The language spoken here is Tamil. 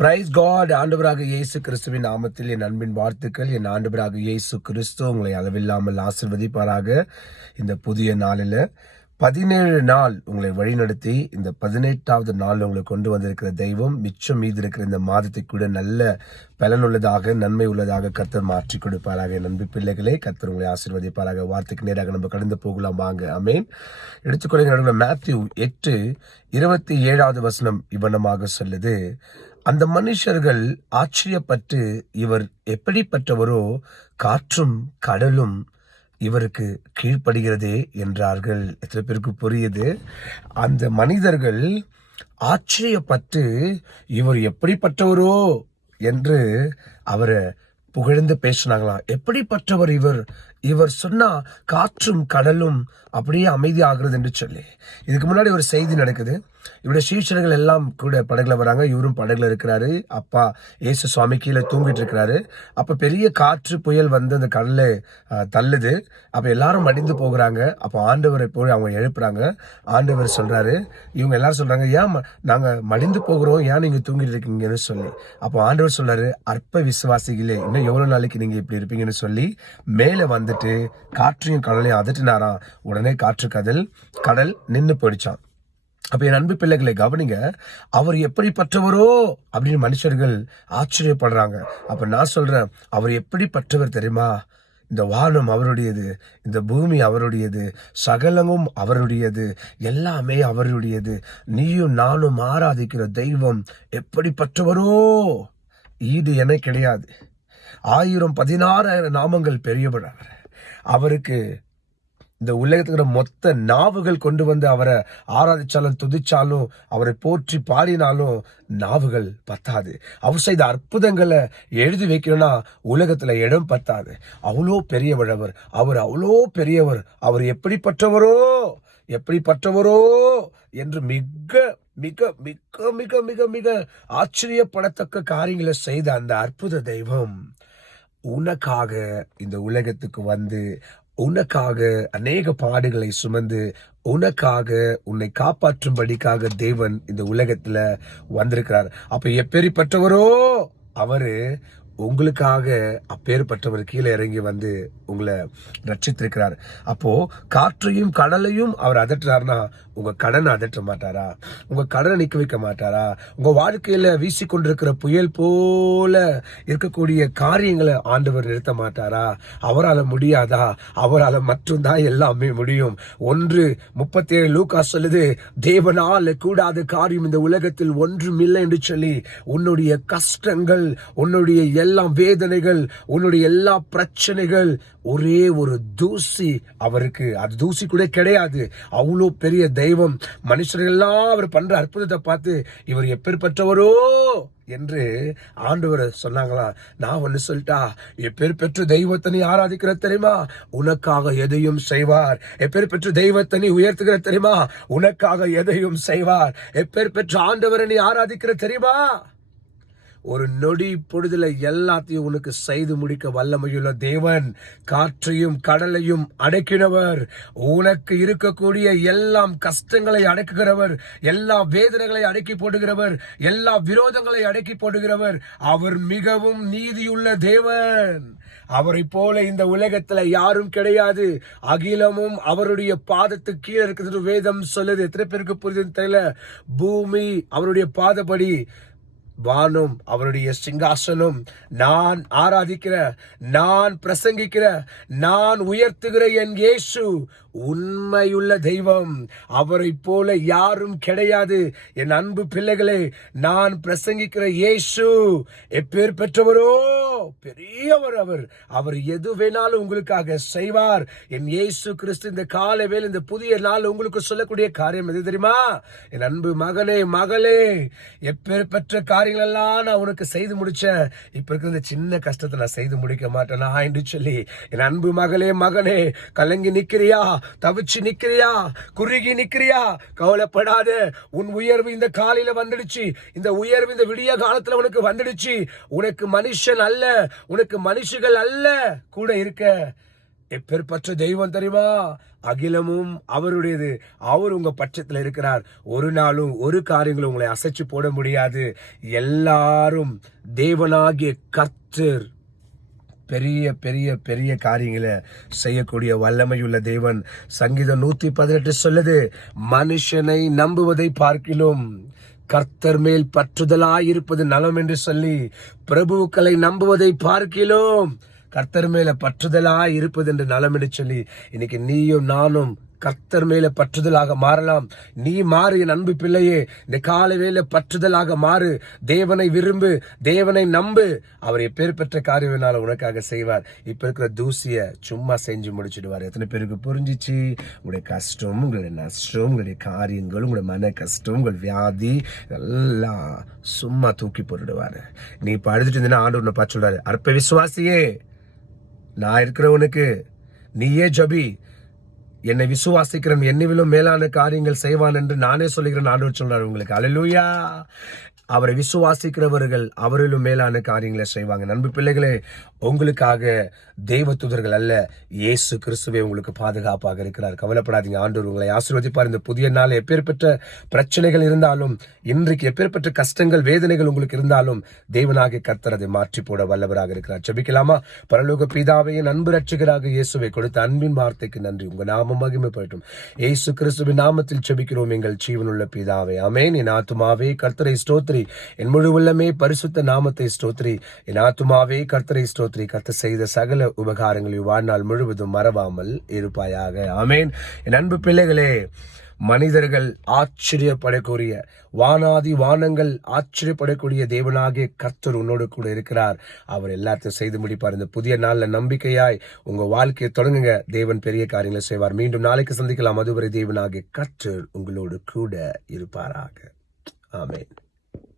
Price God. ஆண்டவராக இயேசு கிறிஸ்துவின் நாமத்தில் என் அன்பின் வாழ்த்துக்கள். என் ஆண்டவராக இயேசு கிறிஸ்து உங்களை அளவில்லாமல் ஆசீர்வதிப்பாராக. இந்த புதிய நாளில் 17 நாள் உங்களை வழிநடத்தி இந்த 18வது நாள் உங்களை கொண்டு வந்திருக்கிற தெய்வம் மிச்சம் மீது இருக்கிற இந்த மாதத்தை கூட நல்ல பலனுள்ளதாக நன்மை உள்ளதாக கர்த்தர் மாற்றி கொடுப்பாராக. என் அன்பு பிள்ளைகளே, கர்த்தர் உங்களை ஆசீர்வதிப்பாராக. வார்த்தைக்கு நேராக நம்ம கடந்து போகலாம் வாங்க. ஆமென். எடுத்துக்கொள்ளுங்க. மேத்யூ 8:27 வசனம் இவ்வண்ணமாக சொல்லுது, அந்த மனுஷர்கள் ஆச்சரியப்பட்டு இவர் எப்படிப்பட்டவரோ காற்றும் கடலும் இவருக்கு கீழ்ப்படுகிறதே என்றார்கள். எத்தனை பேருக்கு புரியுது? அந்த மனிதர்கள் ஆச்சரியப்பட்டு இவர் எப்படிப்பட்டவரோ என்று அவரை புகழ்ந்து பேசினாங்களாம். எப்படிப்பட்டவர் இவர், இவர் சொன்னா காற்றும் கடலும் அப்படியே அமைதி ஆகுறது என்று சொல்லி. இதுக்கு முன்னாடி ஒரு செய்தி நடக்குது. இவருடைய சீஷர்கள் எல்லாம் கூட படகுல வராங்க, இவரும் படகுல இருக்கிறாரு. அப்பா இயேசு சுவாமி கீழே தூங்கிட்டு இருக்கிறாரு. அப்ப பெரிய காற்று புயல் வந்து அந்த கடலை தள்ளுது. அப்ப எல்லாரும் மடிந்து போகிறாங்க. அப்ப ஆண்டவரை போய் அவங்க எழுப்புறாங்க. ஆண்டவர் சொல்றாரு, இவங்க எல்லாரும் சொல்றாங்க, ஏன் நாங்க மடிந்து போகிறோம், ஏன் நீங்க தூங்கிட்டு இருக்கீங்கன்னு சொல்லி. அப்போ ஆண்டவர் சொல்றாரு, அற்ப விசுவாசிகளே, இன்னும் எவ்வளவு நாளைக்கு நீங்க இப்படி இருப்பீங்கன்னு சொல்லி மேல வந்துட்டு காற்றையும் கடலையும் அதட்டினாராம். உடனே காற்று கடல் நின்று போயிடுச்சான். அப்ப என் அன்பு பிள்ளைகளை கவனிங்க, அவர் எப்படிப்பட்டவரோ அப்படின்னு மனுஷர்கள் ஆச்சரியப்படுறாங்க. அப்ப நான் சொல்றேன், அவர் எப்படிப்பட்டவர் தெரியுமா? இந்த வானம் அவருடையது, இந்த பூமி அவருடையது, சகலமும் அவருடையது, எல்லாமே அவருடையது. நீயும் நானும் ஆராதிக்கிற தெய்வம் எப்படிப்பட்டவரோ ஈடு என கிடையாது. 1000-16,000 நாமங்கள் பெரியவர் அவருக்கு. இந்த உலகத்துக்கு மொத்த நாவுகள் கொண்டு வந்து அவரை ஆராதிச்சாலும் துதிச்சாலும் அவரை போற்றி பாடினாலும் நாவுகள் பத்தாது. அவர் செய்த அற்புதங்களை எழுதி வைக்கணும்னா உலகத்துல இடம் பத்தாது. அவ்வளோ பெரியவர் அவர் அவ்வளோ பெரியவர். அவர் எப்படிப்பட்டவரோ என்று மிக மிக மிக மிக மிக மிக ஆச்சரியப்படத்தக்க காரியங்களை செய்த அந்த அற்புத தெய்வம் உனக்காக இந்த உலகத்துக்கு வந்து உனக்காக அநேக பாடுகளை சுமந்து உனக்காக உன்னை காப்பாற்றும்படிக்காக தேவன் இந்த உலகத்துல வந்திருக்கிறார். அப்ப எப்பேற்பட்டவரோ அவரு உங்களுக்காக அப்பேற்பட்டவர் கீழே இறங்கி வந்து உங்களை ரட்சித்திருக்கிறார். அப்போ காற்றையும் கடலையும் அவர் அதட்டுறாருன்னா உங்க கடனை அதட்ட மாட்டாரா? உங்க கடனை நிக்க வைக்க மாட்டாரா? உங்க வாழ்க்கையில வீசிக்கொண்டிருக்கிற புயல் போல இருக்கக்கூடிய காரியங்களை ஆண்டவர் நிறுத்த மாட்டாரா? அவரால் முடியாதா? அவரால் மட்டும்தான் எல்லாமே முடியும். 1:37 லூக்கா சொல்லுது, தேவனால் கூடாத காரியம் இந்த உலகத்தில் ஒன்றும் இல்லை என்று சொல்லி உன்னுடைய கஷ்டங்கள், உன்னுடைய எல்லாம் வேதனைகள், உன்னுடைய எல்லா பிரச்சனைகள் ஒரே ஒரு தூசி அவருக்கு, அது தூசி கூட கிடையாது. அவ்வளோ பெரிய தெய்வம். மனுஷர்கள் எல்லாம் அவர் பண்ற அற்புதத்தை பார்த்து இவர் எப்பேற்பட்டவரோ என்று ஆண்டவர் சொன்னாங்களாம். நான் ஒன்னு சொல்லிட்டா, எப்பேர் பெற்ற தெய்வத்தை நீ ஆராதிக்கிற தெரியுமா? உனக்காக எதையும் செய்வார். எப்பேர் பெற்ற தெய்வத்தை நீ உயர்த்துகிற தெரியுமா? உனக்காக எதையும் செய்வார். எப்பேர் பெற்ற ஆண்டவரை நீ ஆராதிக்கிற தெரியுமா? ஒரு நொடி பொழுதுல எல்லாத்தையும் உனக்கு செய்து முடிக்க வல்லமையுள்ள தேவன். காற்றையும் கடலையும் அடக்கினவர், உனக்கு இருக்கக்கூடிய எல்லாம் கஷ்டங்களை அடக்குகிறவர், எல்லா வேதனைகளை அடக்கி போடுகிறவர், எல்லா விரோதங்களை அடக்கி போடுகிறவர். அவர் மிகவும் நீதியுள்ள தேவன். அவரை போல இந்த உலகத்துல யாரும் கிடையாது. அகிலமும் அவருடைய பாதத்துக்கு கீழே இருக்கிறது வேதம் சொல்லுது. எத்தனை பேருக்கு புரியுதுன்னு தெரியல. பூமி அவருடைய பாதப்படி, வானம் அவருடைய சிங்காசனம். நான் ஆராதிக்கிற, நான் பிரசங்கிக்கிற, நான் உயர்த்துகிற என் இயேசு உண்மையுள்ள தெய்வம். அவரை போல யாரும் கிடையாது. என் அன்பு பிள்ளைகளே, நான் பிரசங்கிக்கிற இயேசு எப்பேர் பெற்றவரோ பெரியவர். அவர் எது வேணாலும் உங்களுக்காக செய்வார். என் இயேசு கிறிஸ்து இந்த காலை வேளை, இந்த புதிய நாள் உங்களுக்கு சொல்லக்கூடிய காரியம் எது தெரியுமா? என் அன்பு மகனே, மகளே, எப்பேர் பெற்ற காரியங்கள் எல்லாம் நான் உனக்கு செய்து முடிச்சேன். இப்ப இருக்கிற இந்த சின்ன கஷ்டத்தை நான் செய்து முடிக்க மாட்டேனா என்று சொல்லி, என் அன்பு மகளே, மகனே, கலங்கி நிக்கிறியா? தவிச்சு நிக்கிறியா? குறுகி நிக்கிறியா? கவலைப்படாத. உன் உயர்வு இந்த காலையில வந்துடுச்சு. இந்த உயர்வு இந்த விடிய காலத்துல உனக்கு வந்துடுச்சு. உனக்கு மனுஷன் அல்ல, உனக்கு மனுஷர்கள் அல்ல கூட இருக்க எப்பேற்பட்ட தெய்வம் தெரியுமா? அகிலமும் அவருடையது. அவர் உங்க பட்சத்துல இருக்கிறார். ஒரு நாளும் ஒரு காரியங்களும் உங்களை அசைச்சு போட முடியாது. எல்லாரும் தேவனாகிய கர்த்தர் பெரிய பெரிய பெரிய காரியங்களை செய்யக்கூடிய வல்லமையுள்ள தேவன். சங்கீதம் 118 சொல்லுது, மனுஷனை நம்புவதை பார்க்கிலும் கர்த்தர் மேல் பற்றுதலாய் இருப்பது நலம் என்று சொல்லி, பிரபுக்களை நம்புவதை பார்க்கிலும் கர்த்தர் மேல பற்றுதலாய் இருப்பது என்று நலம் என்று சொல்லி, இன்னைக்கு நீயும் நானும் கர்த்தர் மேல பற்றுதலாக மாறலாம். நீ மாறு என் அன்பு பிள்ளையே. இந்த காலை வேளை பற்றுதலாக மாறு. தேவனை விரும்பு, தேவனை நம்பு. அவர் எப்பேர் பெற்ற காரியம் வேணாலும் உனக்காக செய்வார். இப்ப இருக்கிற தூசிய சும்மா செஞ்சு முடிச்சிடுவார். எத்தனை பேருக்கு புரிஞ்சிச்சு? உங்களுடைய கஷ்டம், உங்களுடைய நஷ்டம், உங்களுடைய காரியங்கள், உங்களுடைய மன கஷ்டம், உங்கள் வியாதி எல்லாம் சும்மா தூக்கி போட்டுடுவாரு. நீ இப்ப அழுதுட்டு இருந்தீங்கன்னா ஆண்டவர் உன்னை பார்த்து சொல்றாரு, அற்ப விசுவாசியே, நான் இருக்கிறவனுக்கு நீயே ஜபி, என்னை விசுவாசிக்கிறேன் என்னிலும் மேலான காரியங்கள் செய்வான் என்று நானே சொல்லுகிறேன் ஆண்டவர் சொல்றாரு உங்களுக்கு. அல்லேலூயா. அவரை விசுவாசிக்கிறவர்கள் அவரிலும் மேலான காரியங்களை செய்வாங்க. நண்பு பிள்ளைகளே, உங்களுக்காக தெய்வ தூதர்கள் அல்ல, இயேசு கிறிஸ்துவே உங்களுக்கு பாதுகாப்பாக இருக்கிறார். கவலைப்படாதீங்க. ஆண்டவர் உங்களை ஆசீர்வதிப்பார். இந்த புதிய நாள் எப்பேற்பட்ட பிரச்சனைகள் இருந்தாலும், இன்றைக்கு எப்பேற்பட்ட கஷ்டங்கள் வேதனைகள் உங்களுக்கு இருந்தாலும், தேவனாகிய கர்த்தர் அதை மாற்றி போட வல்லவராக இருக்கிறார். ஜெபிக்கலாமா? பரலோக பிதாவே, அன்பு ரட்சகராக இயேசுவை கொடுத்த அன்பின் வார்த்தைக்கு நன்றி. உங்க நாமம் மகிமைப்படட்டும். இயேசு கிறிஸ்துவின் நாமத்தில் ஜெபிக்கிறோம் எங்கள் ஜீவனுள்ள பிதாவே, ஆமென். என் ஆத்துமாவே கர்த்தரை ஸ்தோத்திரி, என் முழு உள்ளமே பரிசுத்த நாமத்தை ஸ்தோத்திரி. என் ஆத்துமாவே கர்த்தரை ஸ்தோத்திரி. கர்த்தர் செய்த சகல உபகாரங்களை வாழ்நாள் முழுவதும் மறவாமல் இருப்பாயாக. ஆமென். என் அன்பு பிள்ளைகளே, மனிதர்கள் ஆச்சரியப்படக்கூடிய, வானாதி வானங்கள் ஆச்சரியப்படக்கூடிய தேவனாகிய கர்த்தர் உன்னோடு கூட இருக்கிறார். அவர் எல்லாத்தையும் செய்து முடிப்பார். இந்த புதிய நாள்ல நம்பிக்கையாய் உங்க வாழ்க்கையை தொடங்குங்க. தேவன் பெரிய காரியங்களை செய்வார். மீண்டும் நாளைக்கு சந்திக்கலாம். அதுவரை தேவனாகிய கர்த்தர் உங்களோடு கூட இருப்பாராக. ஆமென்.